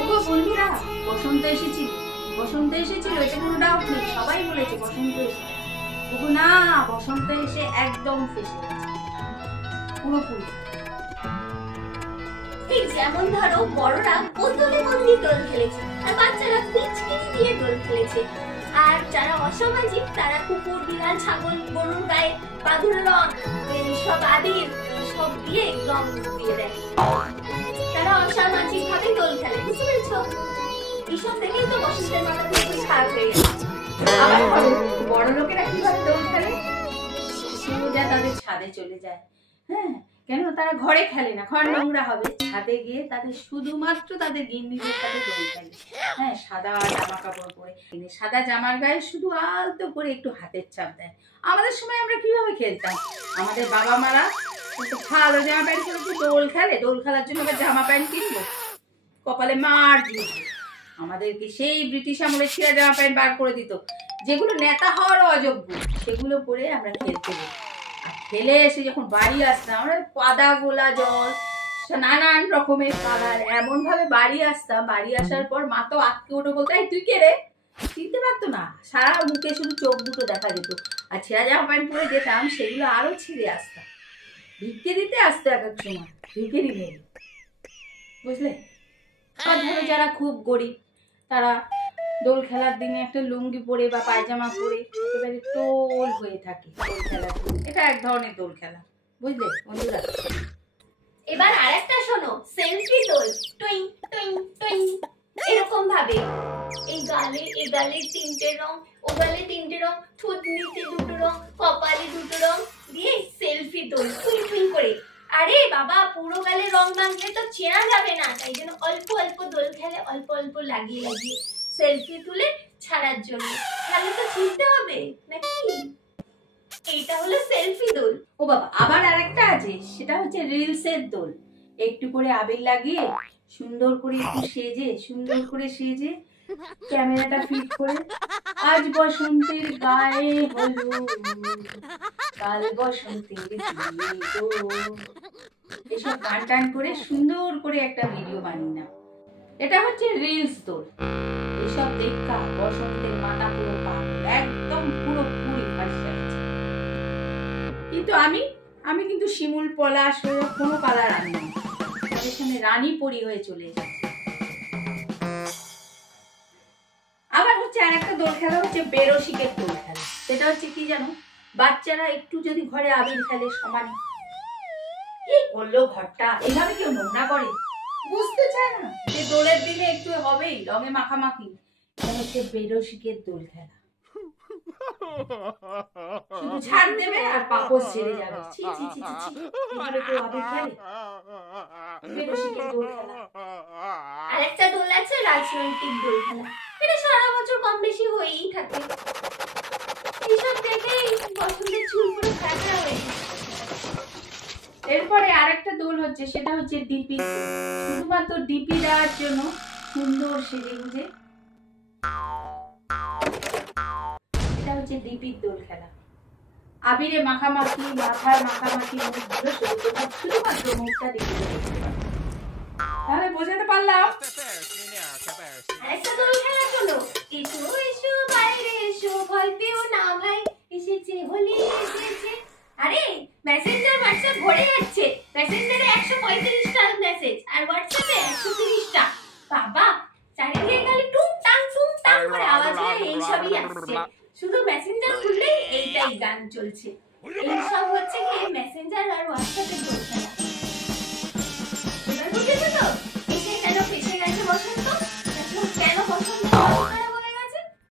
ওগো বন্ধুরা, বসন্ত এসেছিল, বসন্ত এসেছিল, এটা কোনো ডাউট নেই, সবাই বলেছে বসন্ত এসেছে। ওগো না, বসন্ত এসে একদম ফেসে গেছে পুরোপুরি। ঠিক যেমন ধরো বড়রা বোতলে বন্দি দোল খেলেছে আর বাচ্চারা পিচকিরি দিয়ে দোল খেলেছে, আর যারা অসামাজিক তারা কুকুর, বিড়াল, ছাগল, গরুর গায়ে বাঁধুর রং, সব আবির সব দিয়ে রং দিয়ে দেয়। তারা অসামাজিক ভাবে দোল খেলে, বুঝতে পেরেছো? এইসব দেখেই তো বসন্তের মাথা পুরোপুরি খারাপ হয়ে গেছে। আবার বড় লোকেরা কিভাবে দোল খেলে? সোজা তাদের ছাদে চলে যায়। হ্যাঁ, কেন তারা ঘরে খেলে না, ঘর নোংরা হবে, ছাদে গিয়ে তাদের শুধুমাত্র তাদের গিন্নিদের সাথে দোল খেলে। হ্যাঁ, সাদা জামা কাপড় পরে, সাদা জামার গায়ে শুধু আলতো করে একটু হাতের চাপ দেয়। আমাদের সময় আমরা কিভাবে খেলতাম? আমাদের বাবা মারা ভালো জামা প্যান্ট পরে দোল খেলে, দোল খেলার জন্য আবার জামা প্যান্ট কিনবো, কপালে মার দিয়ে আমাদেরকে সেই ব্রিটিশ আমলে ছেঁড়া জামা প্যান্ট বার করে দিত, যেগুলো নেতা হওয়ার অযোগ্য, সেগুলো পরে আমরা খেলতে যেতাম। আর খেলে এসে যখন বাড়ি আসতাম, আমরা কাদা গোলা জল, নানান রকমের কালার, এমন ভাবে বাড়ি আসতাম, বাড়ি আসার পর মা তো আটকে উঠে বলতো, এই তুই কে রে? চিনতে পারতো না, সারা মুখে শুধু চোখ দুটো দেখা যেত। আর ছেঁড়া জামা প্যান্ট পরে যেতাম, সেগুলো আরো ছিঁড়ে আসতাম, ভিক্ষে দিতে আসতো এক এক সময়, ভিক্ষে দিলে, বুঝলে? আর ধরো যারা খুব গরিব, তারা দোল খেলার দিনে একটা লুঙ্গি পরে বা পায়জামা পরে একেবারে টোল হয়ে থাকে দোল খেলার দিনে। এটা এক ধরনের দোল খেলা, বুঝলে বন্ধুরা? এবার আরেকটা শোনো, সেলফি দোল। টুইং টুইং টুইং এরকম ভাবে এই গালে তিনটে রং, ও গালে তিনটে রং, থুতনিতে দুটো রং, কপালে দুটো রং দিয়ে সেলফি দোল টুইং টুইং করে। আরে বাবা, পুরো গালে রং মাখলে তো চেনা যাবে না, তাই জন্য অল্প অল্প দোল খেলে, অল্প অল্প লাগিয়ে লাগিয়ে সেলফি তুলে ছাড়ার জন্য। তাহলে তো চিনতে হবে নাকি? এইটা হলো সেলফি দোল। ও বাবা, আবার আরেকটা আছে, সেটা হচ্ছে রিলসের দোল। একটু করে আবির লাগিয়ে সুন্দর করে একটু সেজে, সুন্দর করে সেজে ক্যামেরাটা ফিট করে, আজ বসন্তের গায়ে হলুদ, কাল বসন্তের এসব গান টান করে সুন্দর করে একটা ভিডিও বানিয়ে নাও। এটা হচ্ছে রিলস দোল। এসব দেখা বসন্তের মাথা পুরো পাগল, একদম পুরোপুরি ফাঁসে আছে। কিন্তু আমি কিন্তু শিমুল পলাশ হয়ে কোনো কালার আনি না, তাদের সামনে রানী পরি হয়ে চলে যায়। আবার হচ্ছে আরেকটা দোল খেলা হচ্ছে বেরসিকের দোল খেলা। সেটা হচ্ছে কি জানো? বাচ্চারা একটু যদি ঘরে আবির খেলে সমানে, কি করলো ঘরটা, এইভাবে কেউ নোংরা করে? বুঝতে চায় না যে দোলের দিনে একটু হবেই রঙে মাখামাখি। হচ্ছে বেরসিকের দোল খেলা, শুধু ছাড় দেবে আর পাপড় ছেড়ে যাবে। ছি ছি ছি ছি, এগুলো কেউ আবির খেলে? বেরসিকের দোল খেলা। আরেকটা দোল আছে রাজনৈতিক দোল খেলা। এটা সারা বছর কম বেশি হয়েই থাকে। এইসব দেখেই বসন্তের চুল পুরো কাঁচা হয়ে যায়। এরপরে আরেকটা দোল হচ্ছে, সেটা হচ্ছে ডিপি দোল। শুধুমাত্র ডিপি দেওয়ার জন্য সুন্দর সেজে গুজে, এটা হচ্ছে ডিপির দোল খেলা। আবিরে মাখামাখি, মাথায় মাখামাখি, মুখগুলো শুধুমাত্র মুখটা দেখে। তাহলে বোঝাতে পারলাম? আরেকটা দোল খেলা শোনো, এসো এসো বাইরে এসো, ভয় পেও না ভাই, এসেছে হোলি এসেছে। আরে মেসেঞ্জার হোয়াটসঅ্যাপ ভরে যাচ্ছে, মেসেঞ্জারে 135টা মেসেজ আর হোয়াটসঅ্যাপে 130টা। বাবা, চারিদিকে খালি টুং টাং করে আওয়াজ হয়, এইসবই আসছে। শুধু মেসেঞ্জার খুললেই এইটাই গান চলছে। এইসব হচ্ছে কি মেসেঞ্জার আর হোয়াটসঅ্যাপের দোল খেলা।